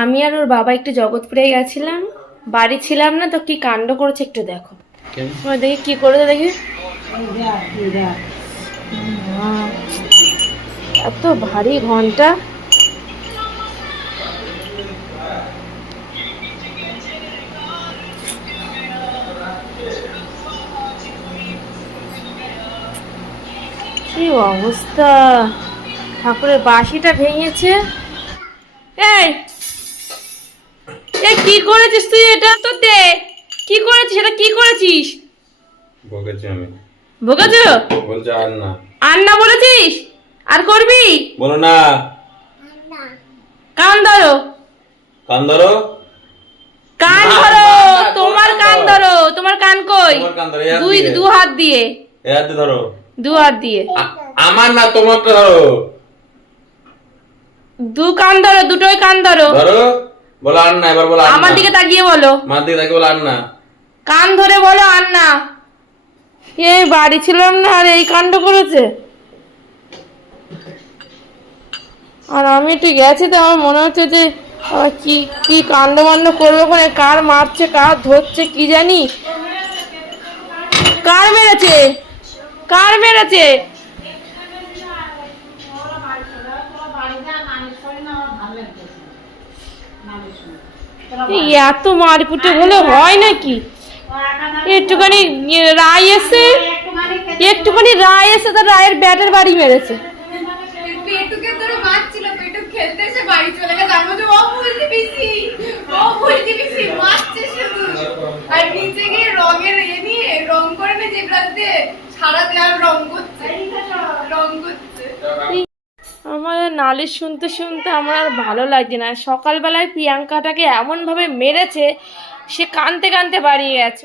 আমি আর ওর বাবা একটু জগৎপুরে গেছিলাম, বাড়ি ছিলাম না তো কি কাণ্ড করেছে একটু দেখো। দেখি কি করেছে দেখি। এত ভারী ঘন্টা। কি অবস্থা, ঠাকুরের বাঁশিটা ভেঙেছে। এই এই কি করেছিস তুই? এটা তো দে, কি করেছিস এটা? কি করেছিস? বকেছি আমি। বকেছ? বলছে আর না। আর না বলেছিস? আর করবি? বলো না। কান ধরো, কান ধরো। কান ধরো, তোমার কান ধরো। তোমার কান কই? তোমার কান ধরো, এই হাত দুই দিয়ে। দু হাত দিয়ে। এই হাত দিয়ে ধরো। দু হাত দিয়ে। আমার না, তোমারটা ধরো। দু কান ধরো, দুটোই কান ধরো। ধরো। বলো আর না, এবার বলো আর না। আমার দিকে তাকিয়ে বলো। মার দিকে তাকিয়ে বলো আর না। কান ধরে বলো আর না। এই বাড়ি ছিলাম না আর এই কাণ্ড করেছে। আর আমি ঠিক গেছি তো আমার মনে হচ্ছে যে কি কি কাণ্ড মাণ্ড করবে ওখানে। কার মারছে কার ধরছে কি জানি। কার মেরেছে? কার মেরেছে? এত মারকুটে হলে হয় নাকি? একটুখানি রায় এসে, একটুখানি রায় এসে তো রায়ের ব্যাটের বাড়ি মেরেছে। পেটুকে ধরে মারছিল, পেটুক খেলতে এসে বাড়ি চলে গেছে। আর মধ্যে ও বলতে বেশি মারছে শুধু। আর নিচে গিয়ে রঙের নিয়ে রং করে না, যে ব্রাশ দিয়ে সারা দেয়াল রং করছে। আমার নালিশ শুনতে শুনতে আমার আর ভালো লাগছে না। সকালবেলায় প্রিয়াঙ্কাটাকে এমন ভাবে মেরেছে, সে কাঁদতে কাঁদতে বাড়ি গেছে।